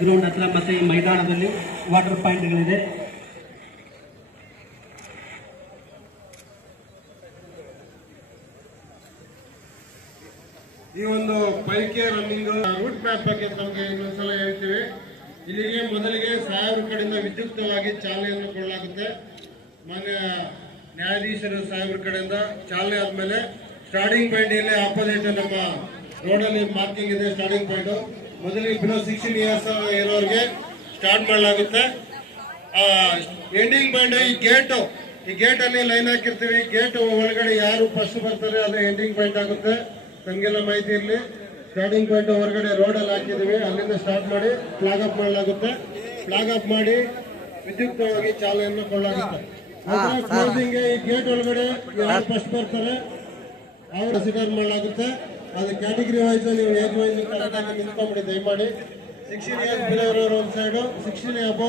Ground ಹತ್ರ ಮತ್ತೆ ಈ ಮೈದಾನದಲ್ಲಿ ವಾಟರ್ ಪಾಯಿಂಟ್ಗಳಿದೆ ಈ ಒಂದು ಪೈಕೆ ರನ್ನಿಂಗ್ ರೂಟ್ ಮ್ಯಾಪ್ ಬಗ್ಗೆ ತಮಗೆ ಇನ್ನೊಂದ್ಸಲ ಹೇಳ್ತೀವಿ. ಇಲ್ಲಿಗೆ ಮೊದಲಿಗೆ ಸಾಹೇಬ್ರ ಕಡೆಯಿಂದ ವಿದ್ಯುಕ್ತವಾಗಿ ಚಾಲನೆಯನ್ನು ಕೊಡಲಾಗುತ್ತೆ. ಮಾನ್ಯ ನ್ಯಾಯಾಧೀಶರು ಸಾಹೇಬ್ರ ಕಡೆಯಿಂದ ಚಾಲನೆ ಆದ್ಮೇಲೆ ಸ್ಟಾರ್ಟಿಂಗ್ ಪಾಯಿಂಟ್ ಇಲ್ಲಿ ಆಪೋಸಿಟ್ ನಮ್ಮ ರೋಡಲ್ಲಿ ಮಾರ್ಕಿಂಗ್ ಇದೆ ಸ್ಟಾರ್ಟಿಂಗ್ ಪಾಯಿಂಟ್ ಮೊದಲಿಗೆ ಬಿಲೋ ಸಿಕ್ಸ್ಟೀನ್ ಇಯರ್ಸ್ ಇರೋರಿಗೆ ಸ್ಟಾರ್ಟ್ ಮಾಡಲಾಗುತ್ತೆ. ಎಂಡಿಂಗ್ ಪಾಯಿಂಟ್ ಈ ಗೇಟು ಈ ಗೇಟ್ ಅಲ್ಲಿ ಲೈನ್ ಹಾಕಿರ್ತೀವಿ. ಗೇಟ್ ಒಳಗಡೆ ಯಾರು ಫಸ್ಟ್ ಬರ್ತಾರೆ ಅದು ಎಂಡಿಂಗ್ ಪಾಯಿಂಟ್ ಆಗುತ್ತೆ. ನಮಗೆಲ್ಲ ಮಾಹಿತಿ ಇರಲಿ. ಸ್ಟಾರ್ಟಿಂಗ್ ಪಾಯಿಂಟ್ ಹೊರಗಡೆ ರೋಡ್ ಅಲ್ಲಿ ಹಾಕಿದೀವಿ ಅಲ್ಲಿಂದ ಸ್ಟಾರ್ಟ್ ಮಾಡಿ ಫ್ಲಾಗ್ ಅಪ್ ಮಾಡಲಾಗುತ್ತೆ. ಫ್ಲಾಗ್ ಅಪ್ ಮಾಡಿ ವಿದ್ಯುಕ್ತವಾಗಿ ಚಾಲನೆಯನ್ನು ಕೊಡಲಾಗುತ್ತೆ ಕ್ಲೋಸಿಂಗ್ ಈ ಗೇಟ್ ಒಳಗಡೆ ಯಾರು ಫಸ್ಟ್ ಬರ್ತಾರೆ ಅವರು ಸಿಗಾರ್ ಮಾಡಲಾಗುತ್ತೆ. ಅದು ಕ್ಯಾಟಗರಿ ವೈಸ್ ನೀವು ಏಜ್ ವೈಸ್ ನಿಂತ್ಕೊಂಡ್ಬಿಡಿ, ದಯಮಾಡಿ. ಸಿಕ್ಸ್ಟೀನ್ ಇಯರ್ಸ್ ಬಿಲೋ ಇರೋರು ಒಂದು side sixteen above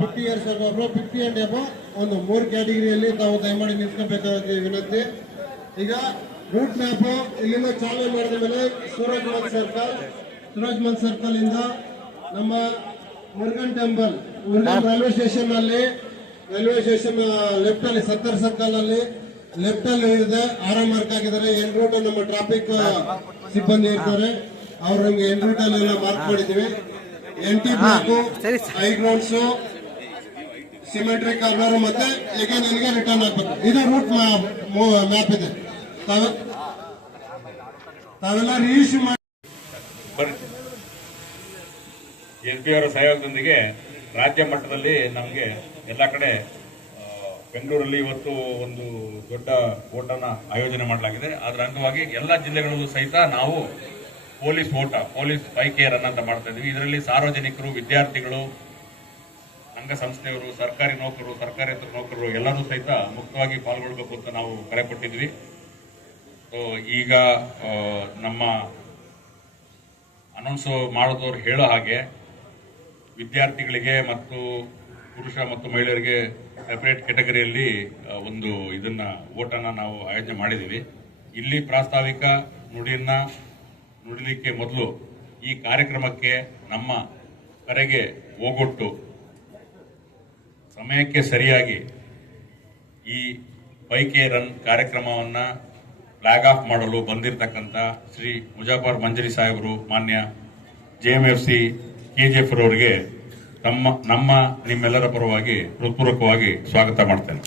fifty years ಒಬ್ಬರು ಫಿಫ್ಟಿ ಅಂಡ್ ಅಬೋ ಒಂದು ಮೂರು ಕ್ಯಾಟಗರಿಯಲ್ಲಿ ತಾವು ದಯಮಾಡಿ ನಿಂತ್ಕೋಬೇಕಾಗಿ ವಿನಂತಿ. ಈಗ ರೂಟ್ ಮ್ಯಾಪ್ ಇಲ್ಲಿಂದ ಚಾಲನೆ ಮಾಡಿದ ಮೇಲೆ ಸೂರಜ್ ಮಲ್ ಸರ್ಕಲ್ ಸೂರಜ್ ಮಲ್ ಸರ್ಕಲ್ ಇಂದ ನಮ್ಮ Murugan temple Murugan railway station ಅಲ್ಲಿ ರೈಲ್ವೆ ಸ್ಟೇಷನ್ ಲೆಫ್ಟ್ ಅಲ್ಲಿ ಸತ್ತರ್ ಸರ್ಕಲ್ ಅಲ್ಲಿ ಲೆಫ್ಟ್ ಅಲ್ಲಿ ಇದೆ ಆರಾಮ್ ಮಾರ್ಕ್ ಹಾಕಿದ್ದಾರೆ. ಎನ್ ರೂಟ್ ನಮ್ಮ ಟ್ರಾಫಿಕ್ ಸಿಬ್ಬಂದಿ ಇರ್ತಾರೆ. ಅವ್ರು ನಮ್ಗೆ ಎನ್ ರೂಟ್ ಅಲ್ಲಿ ಎಲ್ಲ ಮಾರ್ಕ್ ಮಾಡಿದೀವಿ N T block High Grounds symmetric corner ಮತ್ತೆ ಎಗೇನ್ ನನಗೆ ರಿಟರ್ನ್ ಆಗ್ಬೇಕು. ಇದು ರೂಟ್ ಮ್ಯಾಪ್ ಇದೆ. ತಾವೆ- ತಾವೆಲ್ಲ ರಿಇಶ್ಯೂ ಮಾಡಿ. ಎಸ್ ಪಿ ಅವರ ಸಹಯೋಗದೊಂದಿಗೆ ರಾಜ್ಯ ಮಟ್ಟದಲ್ಲಿ ನಮಗೆ ಎಲ್ಲ ಕಡೆ ಬೆಂಗಳೂರಲ್ಲಿ ಇವತ್ತು ಒಂದು ದೊಡ್ಡ ಓಟನ ಆಯೋಜನೆ ಮಾಡಲಾಗಿದೆ. ಅದರ ಅಂಗವಾಗಿ ಎಲ್ಲ ಜಿಲ್ಲೆಗಳಲ್ಲೂ ಸಹಿತ ನಾವು ಪೊಲೀಸ್ ಓಟ, ಪೊಲೀಸ್ ಬೈಕ್ ರನ್ ಅಂತ ಮಾಡ್ತಾ ಇದ್ವಿ. ಇದರಲ್ಲಿ ಸಾರ್ವಜನಿಕರು, ವಿದ್ಯಾರ್ಥಿಗಳು ಅಂಗಸಂಸ್ಥೆಯವರು ಸರ್ಕಾರಿ ನೌಕರರು ಸರ್ಕಾರೇತರ ನೌಕರರು ಎಲ್ಲರೂ ಸಹಿತ ಮುಕ್ತವಾಗಿ ಪಾಲ್ಗೊಳ್ಬೇಕು ಅಂತ ನಾವು ಕರೆ ಕೊಟ್ಟಿದ್ವಿ. ಸೊ ಈಗ ನಮ್ಮ ಅನೌನ್ಸ್ ಮಾಡೋದವ್ರು ಹೇಳೋ ಹಾಗೆ ವಿದ್ಯಾರ್ಥಿಗಳಿಗೆ ಮತ್ತು ಪುರುಷ ಮತ್ತು ಮಹಿಳೆಯರಿಗೆ ಸೆಪರೇಟ್ ಕೆಟಗರಿಯಲ್ಲಿ ಒಂದು ಇದನ್ನ, ಓಟನ್ನು ನಾವು ಆಯೋಜನೆ ಮಾಡಿದ್ದೀವಿ. ಇಲ್ಲಿ ಪ್ರಾಸ್ತಾವಿಕ, ನುಡಿಯನ್ನ ನುಡಿಲಿಕ್ಕೆ ಮೊದಲು ಈ ಕಾರ್ಯಕ್ರಮಕ್ಕೆ ನಮ್ಮ ಕರೆಗೆ ಹೋಗೊಟ್ಟು, ಸಮಯಕ್ಕೆ ಸರಿಯಾಗಿ ಈ ಬೈಕೆ ರನ್ ಕಾರ್ಯಕ್ರಮವನ್ನ ಫ್ಲಾಗ್ ಆಫ್ ಮಾಡಲು ಬಂದಿರತಕ್ಕಂಥ ಶ್ರೀ ಮುಜಾಫರ್ ಮಂಜರಿ ಸಾಹೇಬರು, ಮಾನ್ಯ J M F C KGF ಅವರಿಗೆ ತಮ್ಮ, ನಮ್ಮ, ನಿಮ್ಮೆಲ್ಲರ ಪರವಾಗಿ ಹೃತ್ಪೂರ್ವಕವಾಗಿ ಸ್ವಾಗತ ಮಾಡ್ತೇನೆ.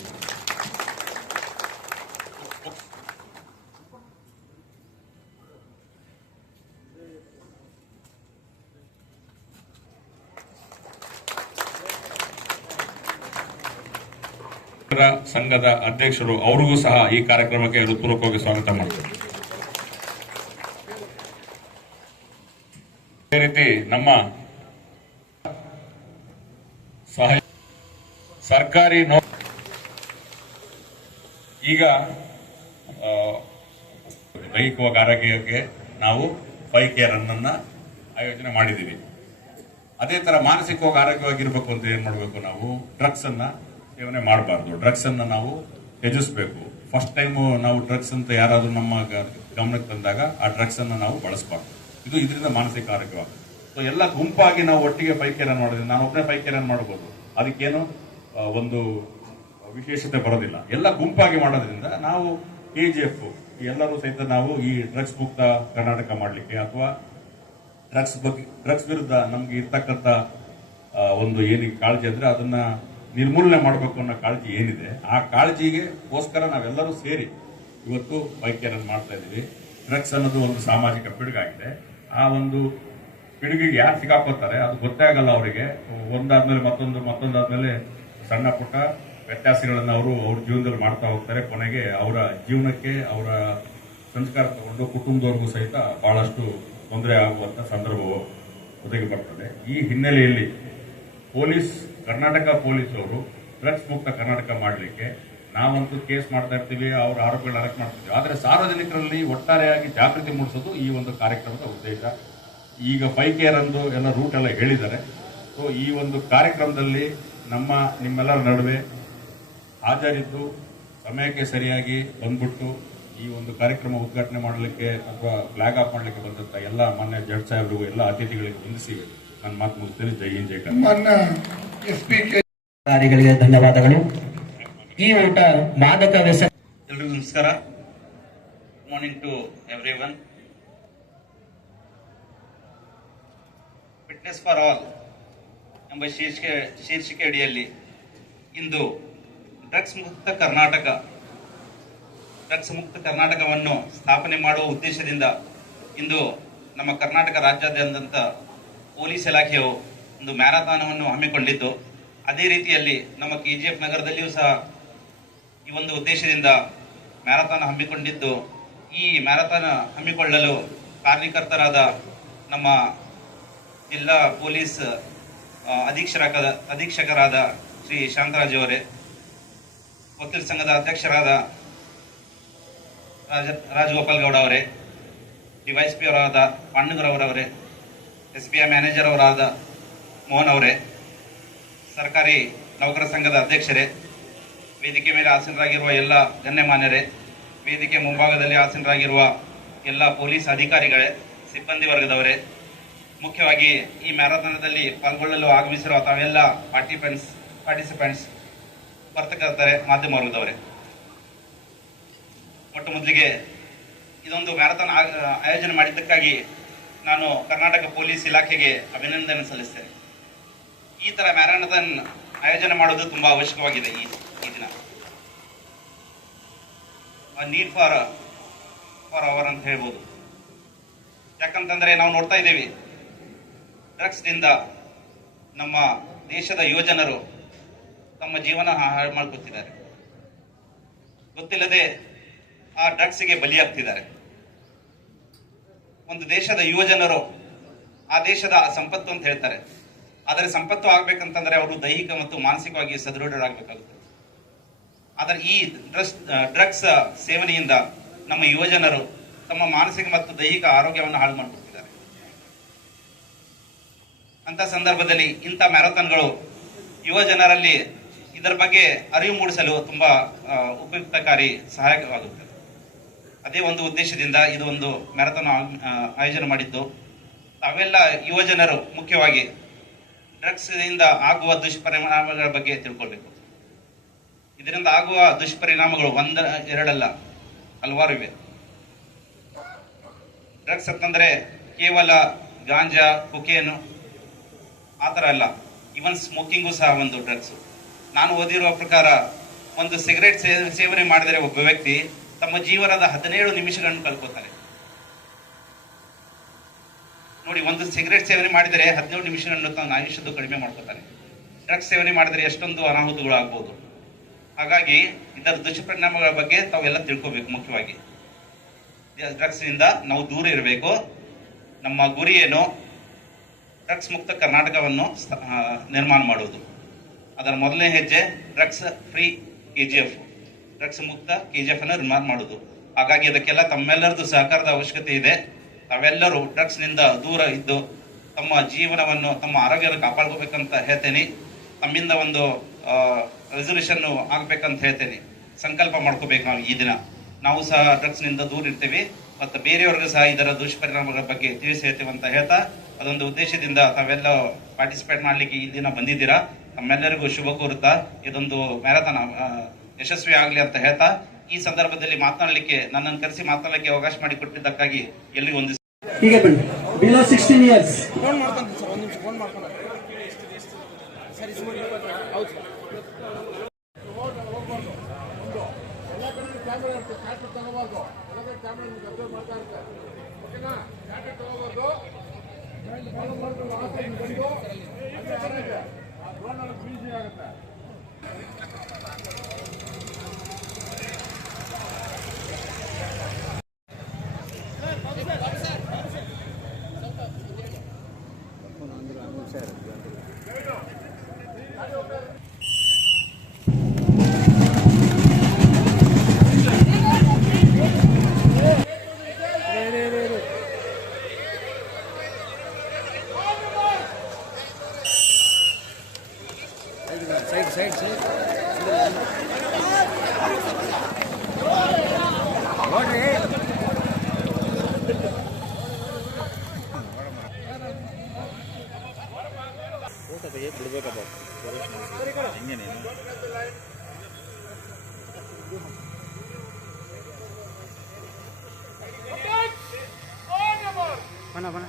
ಸಂಘದ ಅಧ್ಯಕ್ಷರು, ಅವರಿಗೂ ಸಹ ಈ ಕಾರ್ಯಕ್ರಮಕ್ಕೆ ಹೃತ್ಪೂರ್ವಕವಾಗಿ ಸ್ವಾಗತ ಮಾಡ್ತೇನೆ. ಅದೇ ರೀತಿ ನಮ್ಮ ಸಹ ಸರ್ಕಾರಿ ನೋ ಈಗ ದೈಹಿಕವಾಗಿ ಆರೋಗ್ಯಕ್ಕೆ ನಾವು ಫೈ ಕೇರ್ ಆಯೋಜನೆ ಮಾಡಿದ್ದೀವಿ. ಅದೇ ಥರ ಮಾನಸಿಕವಾಗಿ ಆರೋಗ್ಯವಾಗಿರ್ಬೇಕು ಅಂತ ಏನು ಮಾಡಬೇಕು ನಾವು? ಡ್ರಗ್ಸನ್ನು ಸೇವನೆ ಮಾಡಬಾರ್ದು. ಡ್ರಗ್ಸನ್ನು ನಾವು ತ್ಯಜಿಸಬೇಕು. ಫಸ್ಟ್ ಟೈಮು ನಾವು ಡ್ರಗ್ಸ್ ಅಂತ ಯಾರಾದರೂ ನಮ್ಮ ಗಮನಕ್ಕೆ ತಂದಾಗ ಆ ಡ್ರಗ್ಸನ್ನು ನಾವು ಬಳಸಬಾರ್ದು. ಇದು ಇದರಿಂದ ಮಾನಸಿಕ ಆರೋಗ್ಯವಾಗುತ್ತೆ ಸೊ ಎಲ್ಲ ಗುಂಪಾಗಿ ನಾವು ಒಟ್ಟಿಗೆ ಪೈಕೇರನ್ ಮಾಡೋದ್ರಿಂದ ನಾನು ಒಬ್ಬನೇ ಪೈಕೇರನ್ನು ಮಾಡ್ಬೋದು. ಅದಕ್ಕೇನು? ಒಂದು ವಿಶೇಷತೆ ಬರೋದಿಲ್ಲ. ಎಲ್ಲ ಗುಂಪಾಗಿ ಮಾಡೋದ್ರಿಂದ ನಾವು ಕೆ ಜಿ ಎಫ್ ಎಲ್ಲರೂ ಸಹಿತ ನಾವು ಈ ಡ್ರಗ್ಸ್ ಮುಕ್ತ ಕರ್ನಾಟಕ ಮಾಡಲಿಕ್ಕೆ ಅಥವಾ ಡ್ರಗ್ಸ್ ಬಗ್ಗೆ, ಡ್ರಗ್ಸ್ ವಿರುದ್ಧ ನಮ್ಗೆ ಇರ್ತಕ್ಕಂಥ ಒಂದು ಏನಿಗೆ ಕಾಳಜಿ ಅಂದ್ರೆ ಅದನ್ನ ನಿರ್ಮೂಲನೆ ಮಾಡಬೇಕು ಅನ್ನೋ ಕಾಳಜಿ ಏನಿದೆ, ಆ ಕಾಳಜಿಗೆಗೋಸ್ಕರ ನಾವೆಲ್ಲರೂ ಸೇರಿ ಇವತ್ತು ಬೈಕೇರನ್ನು ಮಾಡ್ತಾ ಇದ್ದೀವಿ. ಡ್ರಗ್ಸ್ ಅನ್ನೋದು ಒಂದು ಸಾಮಾಜಿಕ ಪಿಡುಗಾಗಿದೆ. ಆ ಒಂದು ಪಿಡುಗಿಗೆ ಯಾರು ಸಿಕ್ಕಾಕೋತಾರೆ ಅದು ಗೊತ್ತೇ ಆಗಲ್ಲ ಅವರಿಗೆ. ಒಂದಾದ್ಮೇಲೆ ಮತ್ತೊಂದು, ಮತ್ತೊಂದಾದ್ಮೇಲೆ ಸಣ್ಣ ಪುಟ್ಟ ವ್ಯತ್ಯಾಸಗಳನ್ನು ಅವರು ಅವ್ರ ಜೀವನದಲ್ಲಿ ಮಾಡ್ತಾ ಹೋಗ್ತಾರೆ. ಕೊನೆಗೆ ಅವರ ಜೀವನಕ್ಕೆ, ಅವರ ಸಂಸ್ಕಾರ ತಗೊಂಡು ಕುಟುಂಬದವ್ರಿಗೂ ಸಹಿತ ಬಹಳಷ್ಟು ತೊಂದರೆ ಆಗುವಂಥ ಸಂದರ್ಭ ಒದಗಿ ಬರ್ತದೆ. ಈ ಹಿನ್ನೆಲೆಯಲ್ಲಿ ಪೊಲೀಸ್, ಕರ್ನಾಟಕ ಪೊಲೀಸ್ ಅವರು ಡ್ರಗ್ಸ್ ಮುಕ್ತ ಕರ್ನಾಟಕ ಮಾಡಲಿಕ್ಕೆ ನಾವಂತೂ ಕೇಸ್ ಮಾಡ್ತಾ ಇರ್ತೀವಿ, ಅವ್ರ ಆರೋಪಿಗಳನ್ನ ಅರೆಸ್ಟ್ ಮಾಡ್ತೀವಿ ಆದರೆ ಸಾರ್ವಜನಿಕರಲ್ಲಿ ಒಟ್ಟಾರೆಯಾಗಿ ಜಾಗೃತಿ ಮೂಡಿಸೋದು ಈ ಒಂದು ಕಾರ್ಯಕ್ರಮದ ಉದ್ದೇಶ. ಈಗ ಫೈ ಕೇರ್ ಅಂದು ಎಲ್ಲ ರೂಟ್ ಎಲ್ಲ ಹೇಳಿದ್ದಾರೆ. ಸೊ ಈ ಒಂದು ಕಾರ್ಯಕ್ರಮದಲ್ಲಿ ನಮ್ಮ ನಿಮ್ಮೆಲ್ಲರ ನಡುವೆ ಹಾಜರಿದ್ದು ಸಮಯಕ್ಕೆ ಸರಿಯಾಗಿ ಬಂದ್ಬಿಟ್ಟು ಈ ಒಂದು ಕಾರ್ಯಕ್ರಮ ಉದ್ಘಾಟನೆ ಮಾಡಲಿಕ್ಕೆ ಅಥವಾ ಫ್ಲಾಗ್ ಆಫ್ ಮಾಡಲಿಕ್ಕೆ ಬಂದಂತ ಎಲ್ಲ ಮಾನ್ಯ ಜಡ್ ಸಾಹೇಬರಿಗೂ ಎಲ್ಲ ಅತಿಥಿಗಳಿಗೆ ವಂದಿಸಿ ನನ್ನ ಮಾತು ಮುಗಿಸ್ತೇನೆ. ಜೈ ಹಿಂದ್ ಜೈ ಕರ್ನಾಟಕ. ಮಾನ್ಯ ಎಸ್ ಪಿ ಕೆ ಅಧಿಕಾರಿಗಳಿಗೆ ಧನ್ಯವಾದಗಳು. ಈ ಊಟ ಮಾದಕ ವ್ಯಸನ ಎಲ್ರಿಗೂ ನಮಸ್ಕಾರ. Morning to everyone fitness for all ಎಂಬ ಶೀರ್ಷಿಕೆ ಶೀರ್ಷಿಕೆ ಅಡಿಯಲ್ಲಿ ಇಂದು ಡ್ರಗ್ಸ್ ಮುಕ್ತ ಕರ್ನಾಟಕ, ಡ್ರಗ್ಸ್ ಮುಕ್ತ ಕರ್ನಾಟಕವನ್ನು ಸ್ಥಾಪನೆ ಮಾಡುವ ಉದ್ದೇಶದಿಂದ ಇಂದು ನಮ್ಮ ಕರ್ನಾಟಕ ರಾಜ್ಯಾದ್ಯಂತ ಪೊಲೀಸ್ ಇಲಾಖೆಯು ಒಂದು ಮ್ಯಾರಥಾನವನ್ನು ಹಮ್ಮಿಕೊಂಡಿದ್ದು, ಅದೇ ರೀತಿಯಲ್ಲಿ ನಮ್ಮ ಕೆ ಜಿ ಎಫ್ ನಗರದಲ್ಲಿಯೂ ಸಹ ಈ ಒಂದು ಉದ್ದೇಶದಿಂದ ಮ್ಯಾರಥಾನ್ ಹಮ್ಮಿಕೊಂಡಿದ್ದು, ಈ ಮ್ಯಾರಥಾನ್ ಹಮ್ಮಿಕೊಳ್ಳಲು ಕಾರ್ಯಕರ್ತರಾದ ನಮ್ಮ ಜಿಲ್ಲಾ ಪೊಲೀಸ್ ಆ, ಅಧೀಕ್ಷರಾದ ಅಧೀಕ್ಷಕರಾದ ಶ್ರೀ ಶಾಂತರಾಜ್ ಅವರೇ ವಕೀಲ ಸಂಘದ ಅಧ್ಯಕ್ಷರಾದ ರಾಜ ರಾಜಗೋಪಾಲ್ ಗೌಡ ಅವರೇ ಡಿ ವೈಸ್ ಪಿ ಅವರಾದ ಪಾಂಡುಗರವರವರೇ ಎಸ್ ಬಿ ಐ ಮ್ಯಾನೇಜರ್ ಅವರಾದ ಮೋಹನ್ ಅವರೇ ಸರ್ಕಾರಿ ನೌಕರ ಸಂಘದ ಅಧ್ಯಕ್ಷರೇ ವೇದಿಕೆ ಮೇಲೆ ಆಸೀನರಾಗಿರುವ ಎಲ್ಲ ಗಣ್ಯಮಾನ್ಯರೇ ವೇದಿಕೆ ಮುಂಭಾಗದಲ್ಲಿ ಆಸೀನರಾಗಿರುವ ಎಲ್ಲ ಪೊಲೀಸ್ ಅಧಿಕಾರಿಗಳೇ ಸಿಬ್ಬಂದಿ ವರ್ಗದವರೇ ಮುಖ್ಯವಾಗಿ ಈ ಮ್ಯಾರಥಾನದಲ್ಲಿ ಪಾಲ್ಗೊಳ್ಳಲು ಆಗಮಿಸಿರುವ ತಾವೆಲ್ಲ ಪಾರ್ಟಿಪೆಂಟ್ಸ್ ಪಾರ್ಟಿಸಿಪೆಂಟ್ಸ್ ಪತ್ರಕರ್ತರೆ ಮಾಧ್ಯಮ ವರ್ಗದವರೇ. ಮೊಟ್ಟ ಮೊದಲಿಗೆ ಇದೊಂದು ಮ್ಯಾರಥಾನ್ ಆಯೋಜನೆ ಮಾಡಿದ್ದಕ್ಕಾಗಿ ನಾನು ಕರ್ನಾಟಕ ಪೊಲೀಸ್ ಇಲಾಖೆಗೆ ಅಭಿನಂದನೆ ಸಲ್ಲಿಸ್ತೇನೆ. ಈ ತರ ಮ್ಯಾರಥಾನ್ ಆಯೋಜನೆ ಮಾಡೋದು ತುಂಬಾ ಅವಶ್ಯಕವಾಗಿದೆ ಈ ಈ ದಿನ. ನೀಡ್ ಫಾರ್ ಫಾರ್ ಅವರ್ ಅಂತ ಹೇಳ್ಬೋದು. ಯಾಕಂತಂದ್ರೆ ನಾವು ನೋಡ್ತಾ ಇದ್ದೀವಿ ಡ್ರಗ್ಸ್ನಿಂದ ನಮ್ಮ ದೇಶದ ಯುವಜನರು ತಮ್ಮ ಜೀವನ ಹಾಳು ಮಾಡ್ಕೊತಿದ್ದಾರೆ. ಗೊತ್ತಿಲ್ಲದೆ ಆ ಡ್ರಗ್ಸ್ಗೆ ಬಲಿಯಾಗ್ತಿದ್ದಾರೆ. ಒಂದು ದೇಶದ ಯುವಜನರು ಆ ದೇಶದ ಸಂಪತ್ತು ಅಂತ ಹೇಳ್ತಾರೆ. ಆದರೆ ಸಂಪತ್ತು ಆಗ್ಬೇಕಂತಂದ್ರೆ ಅವರು ದೈಹಿಕ ಮತ್ತು ಮಾನಸಿಕವಾಗಿ ಸದೃಢರಾಗಬೇಕಾಗುತ್ತೆ. ಆದರೆ ಈ ಡ್ರಗ್ಸ್ ಡ್ರಗ್ಸ್ ಸೇವನೆಯಿಂದ ನಮ್ಮ ಯುವಜನರು ತಮ್ಮ ಮಾನಸಿಕ ಮತ್ತು ದೈಹಿಕ ಆರೋಗ್ಯವನ್ನು ಹಾಳು ಮಾಡಿಕೊಡ್ತಿದ್ದಾರೆ ಅಂತ ಸಂದರ್ಭದಲ್ಲಿ ಇಂಥ ಮ್ಯಾರಥಾನ್ಗಳು ಯುವ ಜನರಲ್ಲಿ ಇದರ ಬಗ್ಗೆ ಅರಿವು ಮೂಡಿಸಲು ತುಂಬಾ ಉಪಯುಕ್ತಕಾರಿ ಸಹಾಯಕವಾಗುತ್ತದೆ. ಅದೇ ಒಂದು ಉದ್ದೇಶದಿಂದ ಇದು ಒಂದು ಮ್ಯಾರಥಾನ್ ಆಯೋಜನೆ ಮಾಡಿದ್ದು. ತಾವೆಲ್ಲ ಯುವ ಜನರು ಮುಖ್ಯವಾಗಿ ಡ್ರಗ್ಸ್ ಇಂದ ಆಗುವ ದುಷ್ಪರಿಣಾಮಗಳ ಬಗ್ಗೆ ತಿಳ್ಕೊಳ್ಬೇಕು. ಇದರಿಂದ ಆಗುವ ದುಷ್ಪರಿಣಾಮಗಳು ಒಂದ, ಎರಡಲ್ಲ, ಹಲವಾರು ಇವೆ. ಡ್ರಗ್ಸ್ ಅಂತಂದ್ರೆ ಕೇವಲ ಗಾಂಜಾ, ಕುಕೇನು ಆ ಥರ ಅಲ್ಲ. ಇವನ್ ಸ್ಮೋಕಿಂಗು ಸಹ ಒಂದು ಡ್ರಗ್ಸ್ ನಾನು ಓದಿರುವ ಪ್ರಕಾರ ಒಂದು ಸಿಗರೇಟ್ ಸೇವನೆ ಮಾಡಿದರೆ ಒಬ್ಬ ವ್ಯಕ್ತಿ ತಮ್ಮ ಜೀವನದ ಹದಿನೇಳು ನಿಮಿಷಗಳನ್ನು ಕಳ್ಕೊತಾರೆ ನೋಡಿ, ಒಂದು ಸಿಗರೇಟ್ ಸೇವನೆ ಮಾಡಿದರೆ ಹದಿನೇಳು ನಿಮಿಷಗಳನ್ನು ತನ್ನ ಆಯುಷ್ಯದ್ದು ಕಡಿಮೆ ಮಾಡ್ಕೋತಾರೆ ಡ್ರಗ್ಸ್ ಸೇವನೆ ಮಾಡಿದರೆ ಎಷ್ಟೊಂದು ಅನಾಹುತಗಳು ಆಗ್ಬೋದು ಹಾಗಾಗಿ ಇದರ ದುಷ್ಪರಿಣಾಮಗಳ ಬಗ್ಗೆ ತಾವೆಲ್ಲ ತಿಳ್ಕೋಬೇಕು ಮುಖ್ಯವಾಗಿ. ಡ್ರಗ್ಸ್ ಇಂದ ನಾವು ದೂರ ಇರಬೇಕು. ನಮ್ಮ ಗುರಿ ಏನು? ಡ್ರಗ್ಸ್ ಮುಕ್ತ ಕರ್ನಾಟಕವನ್ನು ನಿರ್ಮಾಣ ಮಾಡುವುದು. ಅದರ ಮೊದಲನೇ ಹೆಜ್ಜೆ drugs free K G F drugs ಮುಕ್ತ ಕೆ ಜಿ ಎಫ್ ಅನ್ನು ನಿರ್ಮಾಣ ಮಾಡುವುದು. ಹಾಗಾಗಿ ಅದಕ್ಕೆಲ್ಲ ತಮ್ಮೆಲ್ಲರದ್ದು ಸಹಕಾರದ ಅವಶ್ಯಕತೆ ಇದೆ. ತಾವೆಲ್ಲರೂ ಡ್ರಗ್ಸ್ನಿಂದ ದೂರ ಇದ್ದು ತಮ್ಮ ಜೀವನವನ್ನು, ತಮ್ಮ ಆರೋಗ್ಯವನ್ನು ಕಾಪಾಡ್ಕೋಬೇಕಂತ ಹೇಳ್ತೇನೆ. ತಮ್ಮಿಂದ ಒಂದು ರೆಸೊಲ್ಯೂಷನ್ನು ಆಗಬೇಕಂತ ಹೇಳ್ತೇನೆ. ಸಂಕಲ್ಪ ಮಾಡ್ಕೋಬೇಕು ನಾವು ಈ ದಿನ. ನಾವು ಸಹ ಡ್ರಗ್ಸ್ನಿಂದ ದೂರ ಇರ್ತೀವಿ. ಮತ್ತು ಬೇರೆಯವ್ರಿಗೂ ಸಹ ಇದರ ದುಷ್ಪರಿಣಾಮಗಳ ಬಗ್ಗೆ ತಿಳಿಸಿ ಹೇಳ್ತೇವೆ ಅಂತ ಹೇಳ್ತಾ ಅದೊಂದು ಉದ್ದೇಶದಿಂದ ತಾವೆಲ್ಲ ಪಾರ್ಟಿಸಿಪೇಟ್ ಮಾಡಲಿಕ್ಕೆ ಈ ದಿನ ಬಂದಿದ್ದೀರಾ? ತಮ್ಮೆಲ್ಲರಿಗೂ ಶುಭ ಕೋರುತ್ತಾ ಇದೊಂದು ಮ್ಯಾರಥಾನ್ ಯಶಸ್ವಿ ಆಗಲಿ ಅಂತ ಹೇಳ್ತಾ ಈ ಸಂದರ್ಭದಲ್ಲಿ ಮಾತನಾಡಲಿಕ್ಕೆ ನನ್ನನ್ನು ಕರೆಸಿ ಮಾತನಾಡಲಿಕ್ಕೆ ಅವಕಾಶ ಮಾಡಿಕೊಟ್ಟಿದ್ದಕ್ಕಾಗಿ ಎಲ್ಲಿ ಒಂದು ಹೀಗೆ below sixteen years phone sir ಒಂದು ನಿಮಿಷ ಫೋನ್ ಕ್ಯಾಮ್ರಾ ಇರುತ್ತೆ ಕ್ಯಾಟ್ರ್ ತಗೋಬಾರ್ದು. ಕ್ಯಾಮ್ರಾ ನಿಮ್ಗೆ ಅಬ್ಸರ್ವ್ ಮಾಡ್ತಾ ಇರುತ್ತೆ. ಓಕೆನಾ ಕ್ಯಾಟ್ರ್ ತಗೋಬಾರ್ದು. ಬೀಜಿ ಆಗುತ್ತೆ. side, sir. What is it? ಅದಕ್ಕೆ ಬಿಡ್ಬೇಕಪ್ಪ ಹೆಂಗೆ ನೀನು ಬಣ್ಣ ಬಣ್ಣ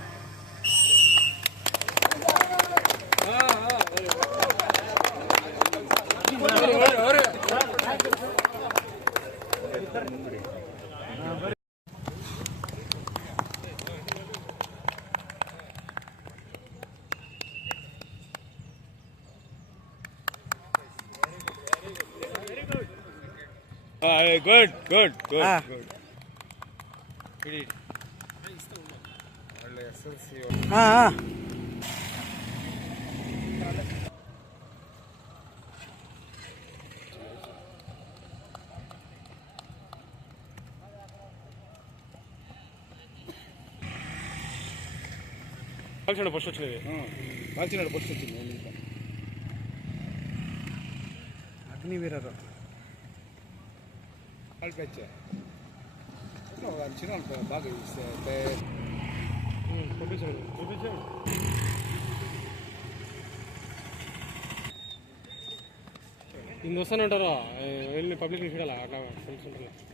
good good good good కాల్చండి first వచ్చినది కాల్చినాడు ఫస్ట్ వచ్చింది అగ్నివీరరు కాల్పచ్చా చిన్న బాగా ఇస్తే పంపించండి చూపించండి ఇంక వస్తానంటారా వెళ్ళి పబ్లిక్ చూడాలా అట్లా ఫ్రెండ్స్ ఉంటారు